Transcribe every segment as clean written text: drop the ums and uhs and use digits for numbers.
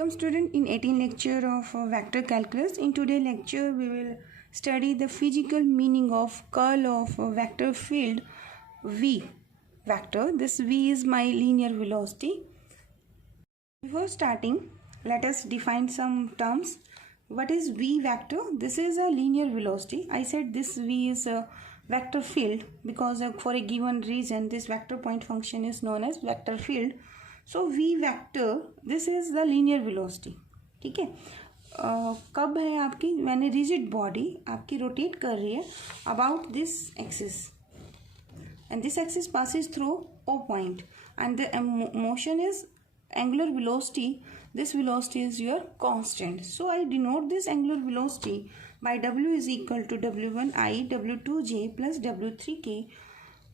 Welcome student in 18 lecture of vector calculus. In today's lecture we will study the physical meaning of curl of vector field v vector. This v is my linear velocity. Before starting, let us define some terms. What is v vector? This is a linear velocity. I said this v is a vector field because for a given region this vector point function is known as vector field. So v vector this is the linear velocity. ठीक है, कब है आपकी, मैंने rigid body आपकी rotate कर रही है about this axis and this axis passes through O point and the motion is angular velocity. This velocity is your constant. So I denote this angular velocity by w is equal to w1i w2j plus w3k.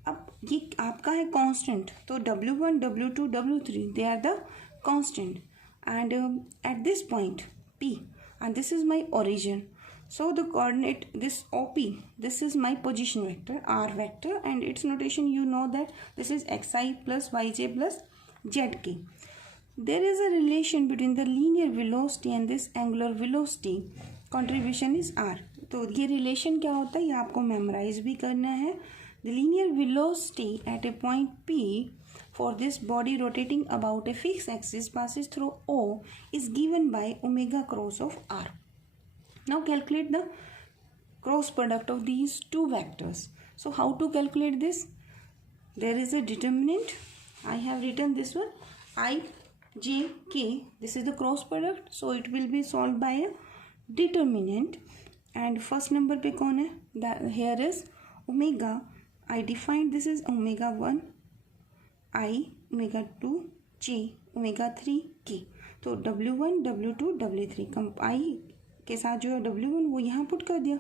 अब ये आपका है constant, तो w1 w2 w3 they are the constant and at this point p and this is my origin. So the coordinate this OP, this is my position vector r vector and its notation you know that this is xi plus yj plus zk. There is a relation between the linear velocity and this angular velocity. Contribution is r. तो ये relation क्या होता है ये आपको memorize भी करना है. The linear velocity at a point P for this body rotating about a fixed axis passes through O is given by omega cross of R. Now calculate the cross product of these two vectors. So how to calculate this? There is a determinant. I have written this one I, J, K. This is the cross product. So it will be solved by a determinant. And first number पे कौन है? That here is omega. I defined this is omega 1 I, omega 2 j, omega 3 k. तो w1 w2 w3 I के साथ जो है w1 वो यहाँ पुट कर दिया.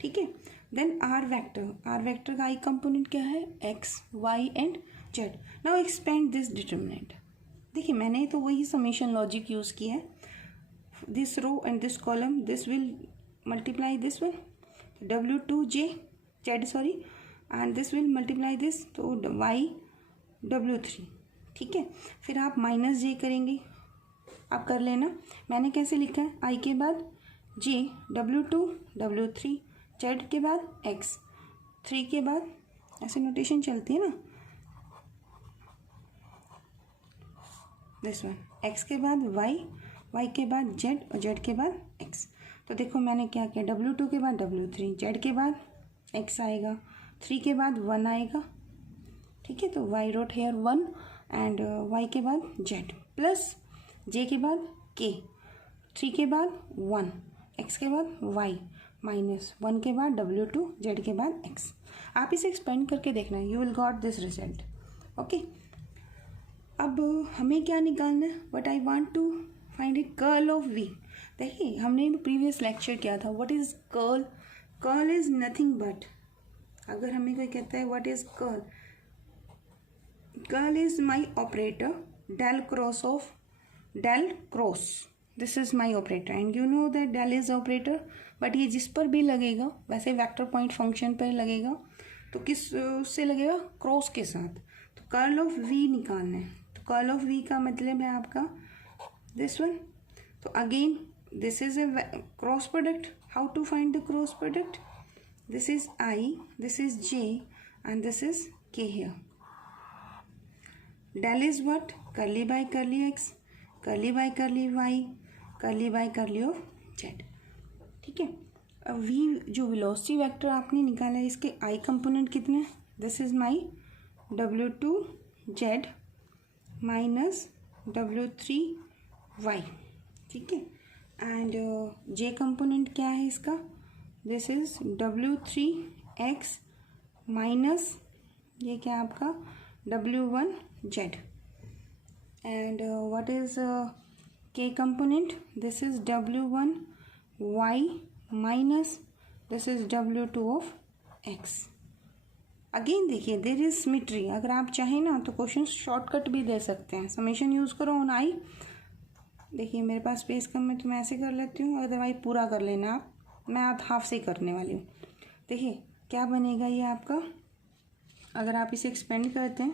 ठीक है, देन r वेक्टर का i कंपोनेंट क्या है x y and z. Now expand this determinant. देखिए मैंने तो वही समेशन लॉजिक यूज़ किया है. This row and this column this will multiply this one w2j z sorry and this will multiply this to y w3. ठीक है, फिर आप माइनस j करेंगे, आप कर लेना. मैंने कैसे लिखा है i के बाद j w2 w3 z के बाद x 3 के बाद ऐसे नोटेशन चलती है ना. दिस वन x के बाद y के बाद z और z के बाद x. तो देखो मैंने क्या किया, w2 के बाद w3 z के बाद x आएगा 3 के बाद 1 आएगा. ठीक है, तो y wrote here 1 and y के बाद z प्लस j के बाद k 3 के बाद 1 x के बाद y माइनस 1 के बाद w2 z के बाद x. आप इसे एक्सपेंड करके देखना, you will got this result. Okay, अब हमें क्या निकालना है, but I want to find a curl of v. देखिए हमने प्रीवियस लेक्चर किया था what is curl. Curl is nothing but, अगर हमें कोई कहता है what is curl, curl is my operator del cross of del cross. This is my operator and you know that del is operator. But ये जिस पर भी लगेगा वैसे वेक्टर पॉइंट फंक्शन पर लगेगा, तो किस उससे लगेगा क्रॉस के साथ. तो कर्ल ऑफ वी निकालना है. तो कर्ल ऑफ वी का मतलब है आपका दिस वन. तो again this is a cross product. How to find the cross product? This is I, this is J and this is K here. Del is what? Curly by curly X, curly by curly Y, curly by curly of Z. ठीक है, अब V जो velocity vector आपने निकाला है इसके I component कितने हैं? This is my W2Z minus W3Y. ठीक है, एंड J कंपोनेंट क्या है इसका? दिस इज w3x माइनस ये क्या आपका w1z and what is k component? This is w1y minus this is w2 of x. Again देखिए देर इज सिमेट्री. अगर आप चाहें ना तो क्वेश्चन शॉर्टकट भी दे सकते हैं. समेशन यूज़ करो ऑन आई. देखिए मेरे पास स्पेस कम है तो मैं ऐसे कर लेती हूँ, अदरवाइज पूरा कर लेना आप. मैं हाफ से करने वाली हूँ. देखिए क्या बनेगा ये आपका, अगर आप इसे एक्सपेंड करते हैं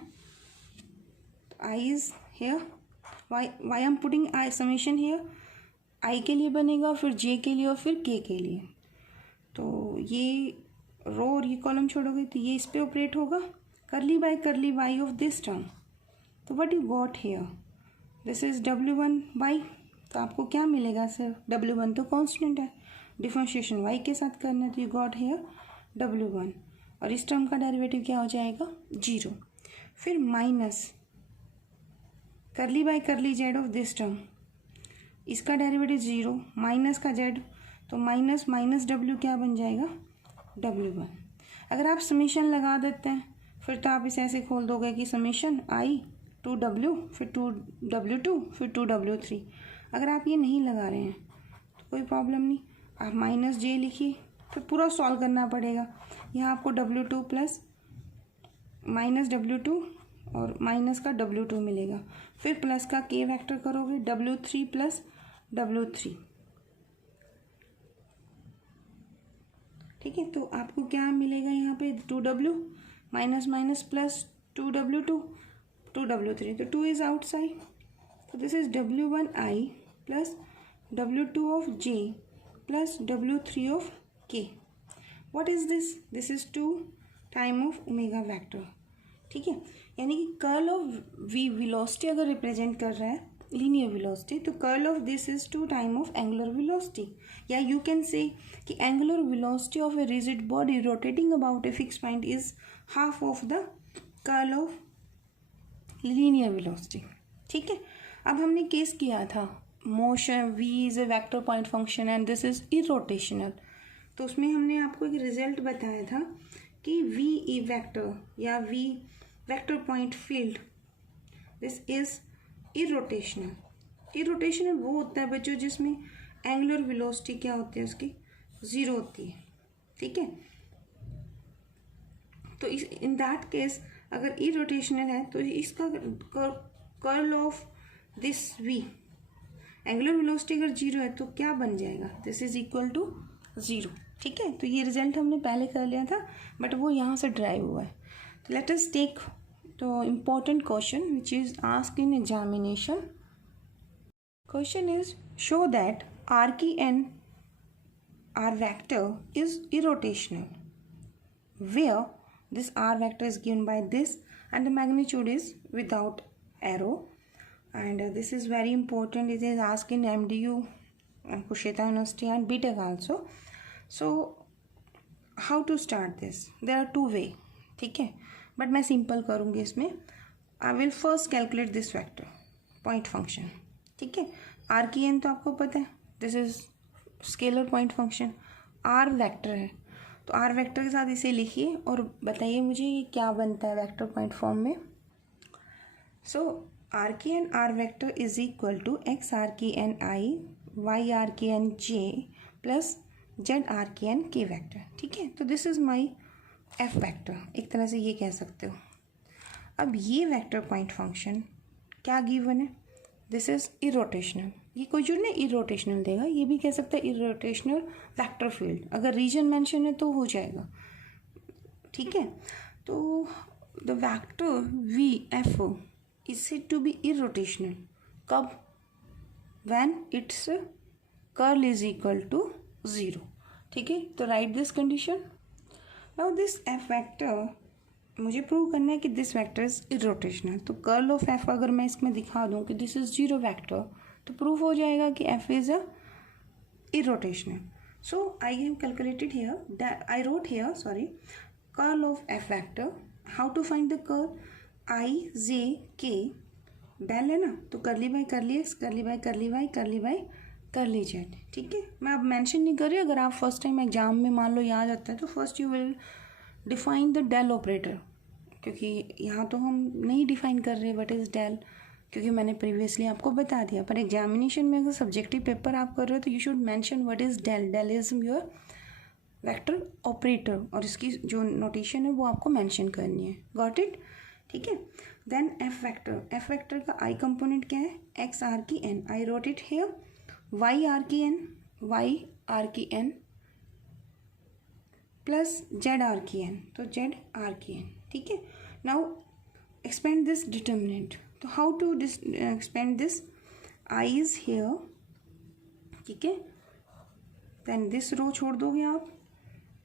तो I is here why I am putting I summation here, I के लिए बनेगा, फिर जे के लिए और फिर के लिए। तो ये रो और ये कॉलम छोड़ोगे तो ये इस पे ऑपरेट होगा, curly y of this term. तो what you got here, this is W1 y. तो आपको क्या मिलेगा सर, W1 तो कांस्टेंट है, डिफरेंशिएशन वाई के साथ करना है, तो यू गॉट हियर W1। और इस टर्म का डेरिवेटिव क्या हो जाएगा, 0। फिर माइनस करली जेड ऑफ दिस टर्म, इसका डेरिवेटिव 0, माइनस का जेड, तो माइनस W क्या बन जाएगा, W1। अगर आप समेशन लगा देते हैं फिर तो आप इसे ऐसे खोल दोगे कि समेशन आई 2W, फिर 2W2, फिर 2W3। अगर आप ये नहीं लगा रहे हैं तो कोई प्रॉब्लम नहीं, आप माइनस जे लिखिए, फिर पूरा सॉल्व करना पड़ेगा। यहाँ आपको W2 प्लस माइनस W2 और माइनस का W2 मिलेगा, फिर प्लस का के वेक्टर करोगे W3 प्लस W3, ठीक है। तो आपको क्या मिलेगा यहाँ पे 2W minus minus plus 2W2 2W3, तो 2 इज आउटसाइड, तो this is W1I plus W2 of J plus W3 of K। What is this, this is 2 time of omega vector, ठीक है। यानी कि कर्ल ऑफ V वेलोसिटी अगर represent कर रहा है लीनियर वेलोसिटी, तो curl of this is 2 time of angular velocity, या यू कैन से कि angular velocity of a rigid body rotating about a fix point is half of the curl of linear velocity, ठीक है। अब हमने case किया था motion V is a vector point function and this is irrotational, तो उसमें हमने आपको एक रिजल्ट बताया था कि V ई वेक्टर या V vector point field this is irrotational वो होता है बच्चों जिसमें एंगुलर वेलोसिटी क्या होती है उसकी 0 होती है, ठीक है। तो इस इन दैट केस अगर इरोटेशनल है तो इसका curl of this V angular velocity अगर 0 है तो क्या बन जाएगा, दिस इज इक्वल टू 0, ठीक है। तो ये रिजल्ट हमने पहले कर लिया था बट वो यहाँ से ड्राइव हुआ है। तो लेट अस टेक तो important question which is asked in examination. Question is, show that R key and R vector is irrotational, where this R vector is given by this and the magnitude is without arrow, and this is very important. It is asked in MDU, Kusheta University and BTech also. So how to start this, there are 2 ways, ठीक है, but मैं simple करूँगी इसमें। I will first calculate this vector point function, ठीक है। R की n तो आपको पता है, this is scalar point function, r vector है, तो आर वेक्टर के साथ इसे लिखिए और बताइए मुझे ये क्या बनता है वेक्टर पॉइंट फॉर्म में। सो आर की n r vector is equal to x r की एन आई वाई आर की n j plus z r की एन के वेक्टर, ठीक है। तो this is my F vector, एक तरह से ये कह सकते हो। अब ये वेक्टर पॉइंट फंक्शन क्या गिवन है, दिस इज इरोटेशनल, ये कोई जो ना इरोटेशनल देगा, ये भी कह सकता है इरोटेशनल वेक्टर फील्ड, अगर रीजन मेंशन है तो हो जाएगा, ठीक है। तो the vector V F is said to be irrotational, कब, when it's curl is equal to 0, ठीक है। तो right this condition. Now this F vector मुझे प्रूव करना है कि दिस वेक्टर इज इरोटेशनल, तो कर्ल ऑफ एफ अगर मैं इसमें दिखा दूं कि दिस इज 0 वेक्टर तो प्रूफ हो जाएगा कि F is a irrotational. So I have calculated here, I wrote here sorry, curl of F vector, how to find the curl, I J K del है ना, तो करली बाई करली x करली बाई करली वाई करली by curly Z, ठीक है। मैं अब मेंशन नहीं कर रही, अगर आप फर्स्ट टाइम एग्जाम में मान लो याद आता है तो first you will define the del operator, क्योंकि यहाँ तो हम नहीं डिफाइन कर रहे व्हाट इज़ डेल, क्योंकि मैंने प्रीवियसली आपको बता दिया। पर एग्जामिनेशन में अगर सब्जेक्टिव पेपर आप कर रहे हो तो you should mention what is del, del is your vector operator, और इसकी जो नोटेशन है वो आपको मेंशन करनी है, गॉट इट, ठीक है। देन एफ वेक्टर का आई कंपोनेंट क्या है, एक्स आर की n, I wrote it here, y are की एन प्लस जेड आर की एन, तो जेड आर की एन, ठीक है। नाउ एक्सपेंड दिस डिटर्मिनेंट, तो how to expand this, i is here, ठीक है, देन दिस रो छोड़ दोगे आप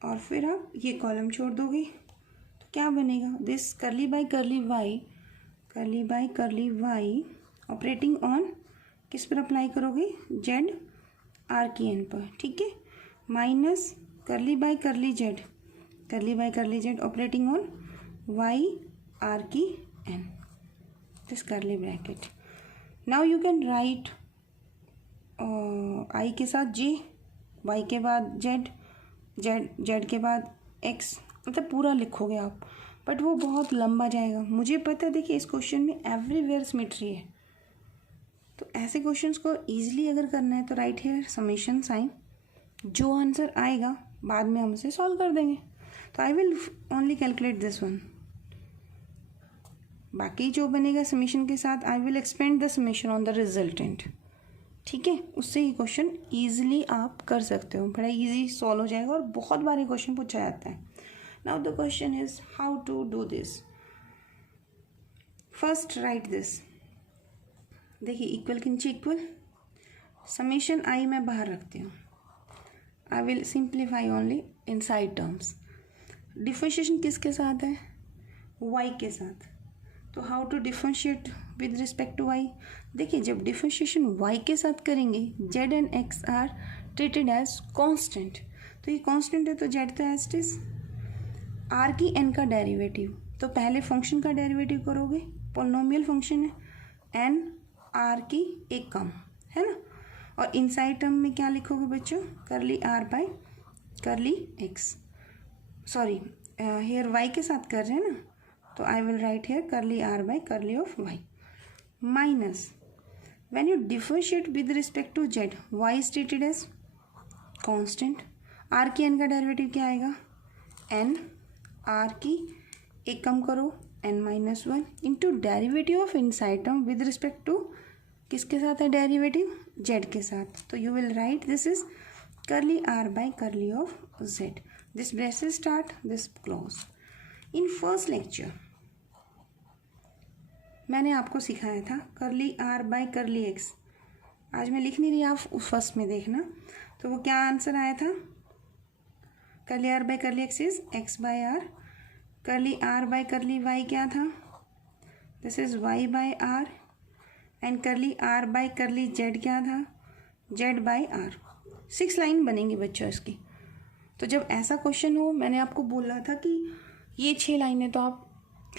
और फिर आप ये कॉलम छोड़ दोगे, तो क्या बनेगा, दिस करली by curly Y operating on, किस पर अप्लाई करोगे, जेड आर की एन पर, ठीक है, minus curly by curly Z operating on Y are की N, this curly bracket. Now you can write I के साथ जे, वाई के बाद जेड के बाद एक्स, मतलब पूरा लिखोगे आप, बट वो बहुत लंबा जाएगा. मुझे पता है, देखिए इस क्वेश्चन में एवरीवेयर सिमेट्री है, तो ऐसे क्वेश्चंस को ईजिली अगर करना है तो राइट हेयर समेशन साइन, जो आंसर आएगा बाद में हम उसे सॉल्व कर देंगे. तो I will only calculate this one, बाकी जो बनेगा समेशन के साथ I will expand the summation on the resultant, ठीक है. उससे ही क्वेश्चन ईजिली आप कर सकते हो, बड़ा ईजी सॉल्व हो जाएगा और बहुत बार ये क्वेश्चन पूछा जाता है. Now the question is how to do this. First write this, देखिए इक्वल के नीचे इक्वल, समेशन आई मैं बाहर रखती हूँ, I will simplify only inside terms. Differentiation किसके साथ है, वाई के साथ, तो how to differentiate with respect to y. देखिए जब डिफरेंशिएशन वाई के साथ करेंगे, z and x are treated as constant, तो ये कांस्टेंट है तो जेड तो एज इट इज. आर की एन का डेरिवेटिव, तो पहले फंक्शन का डेरिवेटिव करोगे, पॉलिनोमियल फंक्शन है, एन आर की एक कम है ना, और इनसाइड टर्म में क्या लिखोगे बच्चों, curly are by curly x, sorry here y के साथ कर रहे हैं ना, तो I will write here curly are by curly of y, minus when you differentiate with respect to z, y is treated as constant, r की n का derivative क्या आएगा, एन आर की एक कम करो n minus one into derivative of inside term with respect to, किसके साथ है डेरिवेटिव, जेड के साथ, तो you will write this is curly are by curly of Z, this braces start, this close. In first lecture मैंने आपको सिखाया था curly are by curly x, आज मैं लिख नहीं रही, आप फर्स्ट में देखना, तो वो क्या आंसर आया था, curly are by curly x is x by r, curly are by curly y क्या था, this is y by r, and curly are by curly z क्या था, जेड बाय आर. 6 लाइन बनेंगी बच्चों इसकी. तो जब ऐसा क्वेश्चन हो, मैंने आपको बोला था कि ये 6 लाइनें, तो आप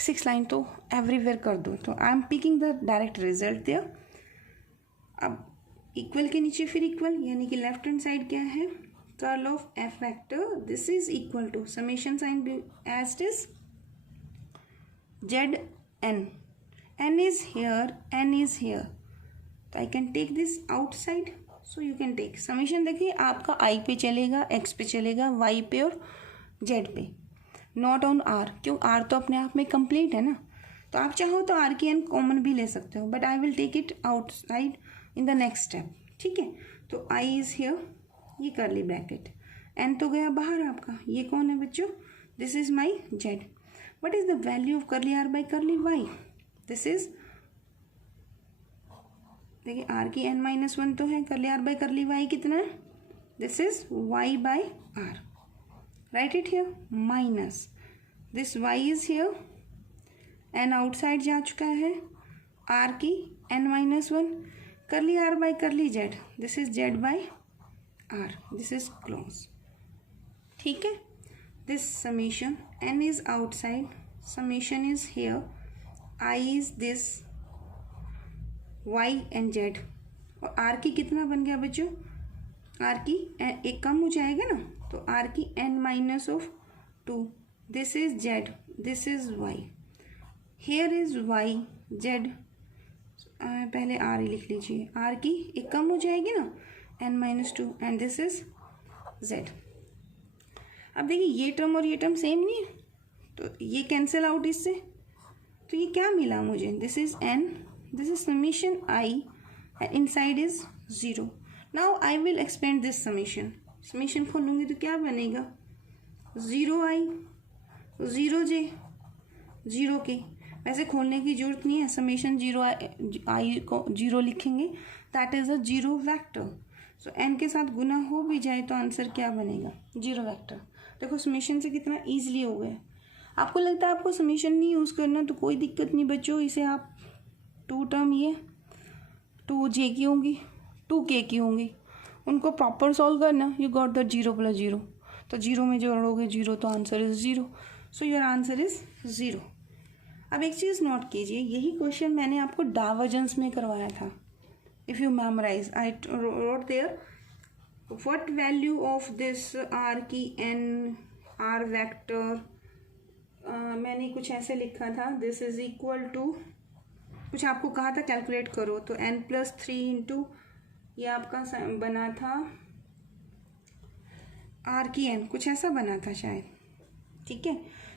6 लाइन तो एवरीवेयर कर दो, तो I am picking the direct result there. अब इक्वल के नीचे फिर इक्वल, यानी कि लेफ्ट हैंड साइड क्या है, curl of F vector, this is equal to summation sign as it is z n, n is here, n is here, तो I can take this outside, so you can take summation. देखिए आपका i पे चलेगा, x पे चलेगा, y पे और z पे, नॉट ऑन r, क्यों, r तो अपने आप में कंप्लीट है ना, तो आप चाहो तो r की n कॉमन भी ले सकते हो, but I will take it outside in the next step, ठीक है. तो i इज हियर, ये करली ब्रैकेट, n तो गया बाहर आपका, ये कौन है बच्चों, this is my z. What is the value of curly r by curly y, this is, देखिए आर की n माइनस वन तो है, curly r by curly y कितना है, this is y by r, write it here, minus this y is here, n outside जा चुका है, r की n minus one, curly r by curly z, this is z by r, this is close, ठीक है. This summation n is outside, summation is here, I is this, y and z, और r की कितना बन गया बच्चों, r की एक कम हो जाएगा ना, तो r की n minus of 2, this is z, this is y, here is y, z, पहले r ही लिख लीजिए, r की एक कम हो जाएगी ना, n minus 2, and this is z. अब देखिए ये टर्म और ये टर्म सेम नहीं है, तो ये कैंसिल आउट इससे, तो ये क्या मिला मुझे, this is n, this is summation i, and inside is 0. Now I will expand this summation, summation खोलूँगी तो क्या बनेगा, 0i 0j 0k, वैसे खोलने की जरूरत नहीं है, समेशन जीरो आई को जीरो लिखेंगे, that is a zero vector. So n के साथ गुना हो भी जाए तो आंसर क्या बनेगा, जीरो वेक्टर। देखो समेशन से कितना ईजिली हो गया। आपको लगता है आपको समेशन नहीं यूज़ करना तो कोई दिक्कत नहीं बच्चों, इसे आप टू टर्म ये 2j की होंगी 2k की होंगी, उनको प्रॉपर सॉल्व करना, यू गॉट द 0 + 0, तो 0 में जोड़ोगे 0 तो answer is 0। So your answer is 0। अब एक चीज़ नोट कीजिए, यही क्वेश्चन मैंने आपको डाइवर्जेंस में करवाया था। If you memorize I wrote there what value of this r की एन आर वेक्टर, मैंने कुछ ऐसे लिखा था, दिस इज इक्वल टू, कुछ आपको कहा था कैलकुलेट करो, तो n+3 इंटू ये आपका बना था r की n, कुछ ऐसा बना था शायद। ठीक है,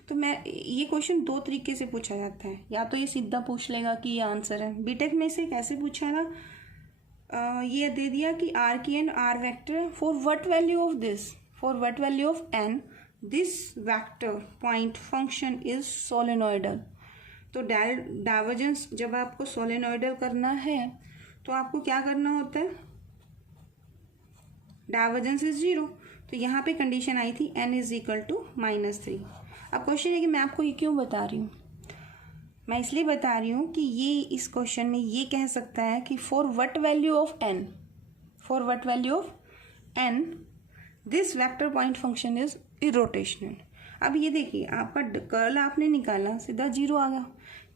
तो मैं ये क्वेश्चन दो तरीके से पूछा जाता है, या तो ये सीधा पूछ लेगा कि ये आंसर है। बीटेक में से कैसे पूछा था, ये दे दिया कि r की n r vector for what value of this, for what value of n this vector point function is solenoidal. तो डाइवर्जेंस जब आपको सोलेनोइडल करना है तो आपको क्या करना होता है, डाइवर्जेंस इज 0, तो यहाँ पे कंडीशन आई थी n इज इक्वल टू -3। अब क्वेश्चन है कि मैं आपको ये क्यों बता रही हूँ, मैं इसलिए बता रही हूँ कि ये इस क्वेश्चन में ये कह सकता है कि for what value of n, for what value of n this vector point function is irrotational. अब ये देखिए आपका कर्ल आपने निकाला, सीधा 0 आ गया,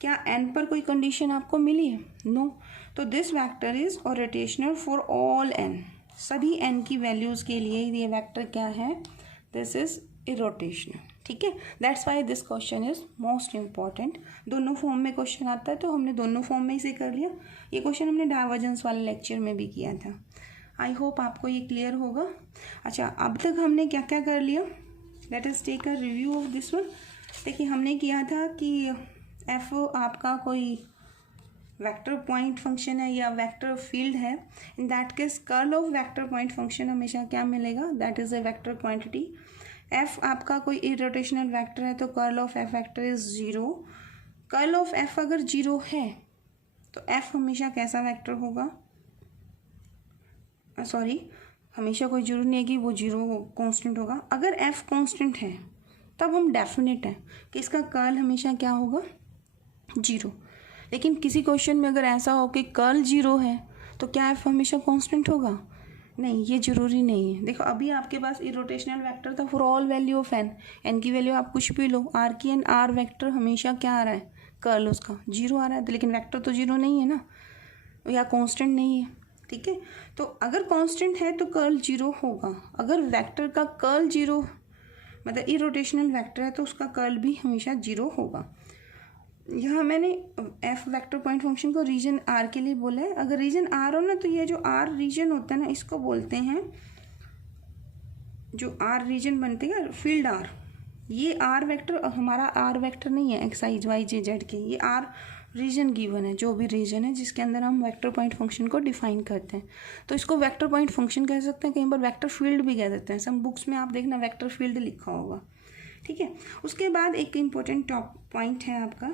क्या n पर कोई कंडीशन आपको मिली है, नो। तो this vector is rotational for all n, सभी n की वैल्यूज़ के लिए ये वेक्टर क्या है, दिस इज इरोटेशनल। ठीक है, that's why this question is most important. दोनों फॉर्म में क्वेश्चन आता है तो हमने दोनों फॉर्म में इसे कर लिया। ये क्वेश्चन हमने डाइवर्जेंस वाले लेक्चर में भी किया था। आई होप आपको ये क्लियर होगा। अच्छा, अब तक हमने क्या क्या कर लिया, let us take a review of this one. देखिए हमने किया था कि एफ आपका कोई वेक्टर पॉइंट फंक्शन है या वेक्टर फील्ड है, in that case curl of vector point function हमेशा क्या मिलेगा, that is a vector quantity. F आपका कोई इरोटेशनल वेक्टर है तो curl of F vector is 0। Curl of F अगर 0 है तो एफ हमेशा कैसा वेक्टर होगा, सॉरी हमेशा कोई जरूरी नहीं है कि वो 0 कांस्टेंट होगा। अगर एफ कांस्टेंट है तब हम डेफिनेट है कि इसका कर्ल हमेशा क्या होगा, 0। लेकिन किसी क्वेश्चन में अगर ऐसा हो कि कर्ल 0 है तो क्या एफ हमेशा कांस्टेंट होगा, नहीं, ये जरूरी नहीं है। देखो अभी आपके पास इरोटेशनल वेक्टर था for all value of n, n की वैल्यू आप कुछ भी लो, आर की एन आर वेक्टर हमेशा क्या आ रहा है, कर्ल उसका 0 आ रहा है, तो लेकिन वेक्टर तो 0 नहीं है ना, या कांस्टेंट नहीं है। ठीक है, तो अगर कांस्टेंट है तो कर्ल 0 होगा। अगर वेक्टर का कर्ल 0 मतलब इरोटेशनल वेक्टर है तो उसका कर्ल भी हमेशा 0 होगा। यहाँ मैंने एफ वेक्टर पॉइंट फंक्शन को रीजन आर के लिए बोला है। अगर रीजन आर हो ना तो ये जो आर रीजन होता है ना, इसको बोलते हैं, जो आर रीजन बनते हैं फील्ड आर। ये आर वेक्टर हमारा आर वेक्टर नहीं है एक्स आई वाई जे जेड के, ये आर रीजन गिवन है, जो भी रीजन है जिसके अंदर हम वेक्टर पॉइंट फंक्शन को डिफाइन करते हैं। तो इसको वेक्टर पॉइंट फंक्शन कह सकते हैं, कई बार वेक्टर फील्ड भी कह सकते हैं। सब बुक्स में आप देखना वेक्टर फील्ड लिखा होगा। ठीक है, उसके बाद एक इम्पोर्टेंट टॉप पॉइंट है आपका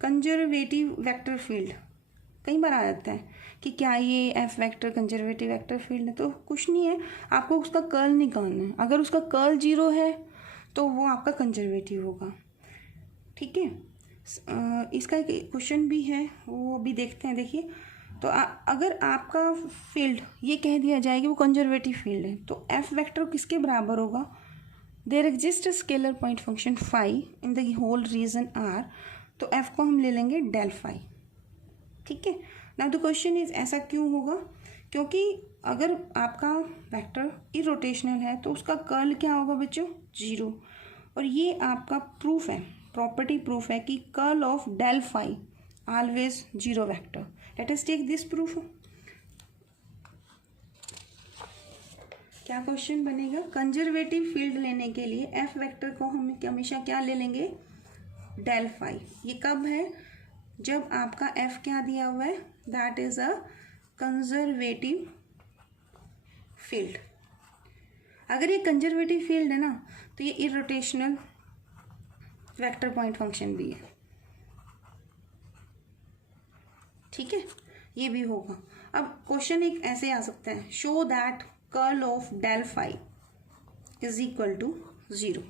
कंजर्वेटिव वेक्टर फील्ड। कई बार आ जाता है कि क्या ये F vector conservative vector field है, तो कुछ नहीं है, आपको उसका कर्ल निकालना है। अगर उसका कर्ल 0 है तो वो आपका कंजर्वेटिव होगा। ठीक है, इसका एक क्वेश्चन भी है, वो अभी देखते हैं। देखिए तो अगर आपका फील्ड ये कह दिया जाए कि वो कंजर्वेटिव फील्ड है तो एफ वेक्टर किसके बराबर होगा, there exist a scalar point function phi in the whole region r, तो एफ को हम ले लेंगे डेल फाई। ठीक है, नाउ द क्वेश्चन इज ऐसा क्यों होगा, क्योंकि अगर आपका वेक्टर इरोटेशनल है तो उसका कर्ल क्या होगा बच्चों, 0। और ये आपका प्रूफ है, प्रॉपर्टी प्रूफ है कि curl of del phi always 0 vector. Let us take this proof. क्या क्वेश्चन बनेगा, कंजर्वेटिव फील्ड लेने के लिए एफ वेक्टर को हम हमेशा क्या ले लेंगे, डेल फाई। ये कब है, जब आपका एफ क्या दिया हुआ है, that is a conservative field. अगर ये कंजर्वेटिव फील्ड है ना तो ये इरोटेशनल वेक्टर पॉइंट फंक्शन भी है। ठीक है, ये भी होगा। अब क्वेश्चन एक ऐसे आ सकता है, show that curl of del phi is equal to 0,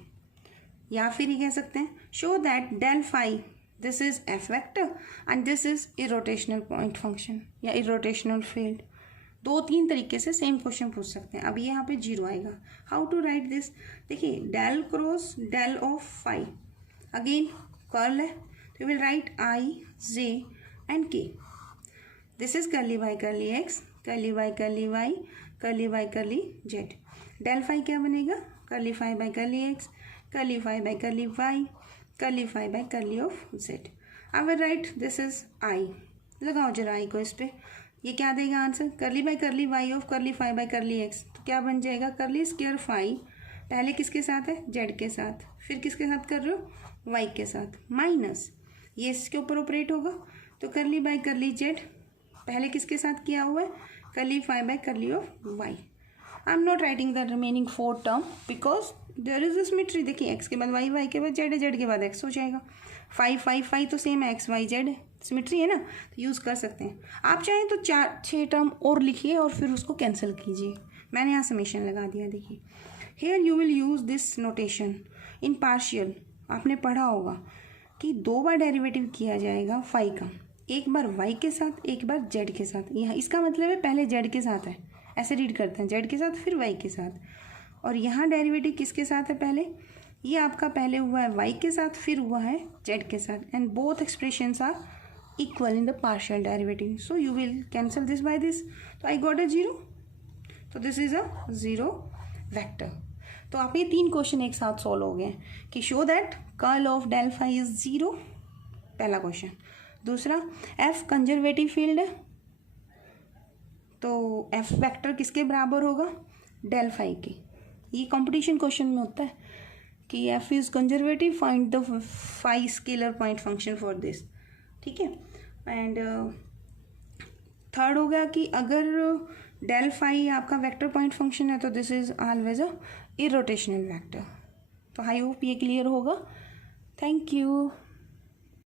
या फिर ये कह सकते हैं show that del phi this is f vector and this is irrotational point function या इरोटेशनल फील्ड। 2-3 तरीके से सेम क्वेश्चन पूछ सकते हैं। अब ये यहाँ पे 0 आएगा। How to write this? देखिए, del cross del of phi, again curl है, तो will write I J and K. This is curly by curly X, curly by curly Y, curly by curly Z. Del phi क्या बनेगा? Curly phi by curly X, curly phi by curly Y, curly phi by curly of Z. I will write this is I. लगाओ जरा I को इस पे, ये क्या देगा answer? Curly by curly y of curly phi by curly x, तो क्या बन जाएगा? कर्ली स्क्वायर फाई पहले किसके साथ है? जेड के साथ, फिर किसके साथ कर रहे हो? वाई के साथ, माइनस ये इसके ऊपर ऑपरेट होगा, तो कर्ली बाई कर्ली जेड पहले किसके साथ किया हुआ है? Curly phi by curly of y. I am not writing the remaining 4 term because there is a symmetry. देखिए, एक्स के बाद वाई, वाई के बाद जेड है, जेड के बाद एक्स हो जाएगा। फाई फाई फाई तो सेम है, एक्स वाई जेड है, सिमेट्री है ना, तो यूज़ कर सकते हैं। आप चाहें तो 4-6 टर्म और लिखिए और फिर उसको कैंसिल कीजिए। मैंने यहाँ समेशन लगा दिया। देखिए, here you will use this notation in partial. आपने पढ़ा होगा कि 2 बार डेरिवेटिव किया जाएगा फाई का, एक बार वाई के साथ, एक बार जेड के साथ। यहाँ इसका मतलब है पहले जेड के साथ है, ऐसे रीड करते हैं, जेड के साथ फिर वाई के साथ। और यहाँ डेरिवेटिव किसके साथ है? पहले ये आपका पहले हुआ है वाई के साथ, फिर हुआ है जेड के साथ, and both expressions are equal in the partial derivative. So you will cancel this by this, तो आई गॉट अ 0, तो दिस इज अ 0 वेक्टर। तो आप ये 3 क्वेश्चन एक साथ सॉल्व हो गए कि show that curl of del phi is 0, पहला क्वेश्चन। दूसरा, एफ कंजर्वेटिव फील्ड है, तो एफ वेक्टर किसके बराबर होगा? डेल फाई के। ये कंपटीशन क्वेश्चन में होता है कि F is conservative, find the phi scalar point function for this, ठीक है। एंड थर्ड हो गया कि अगर डेल फाई आपका वेक्टर पॉइंट फंक्शन है तो this is always a irrotational vector. तो आई होप ये क्लियर होगा। Thank you.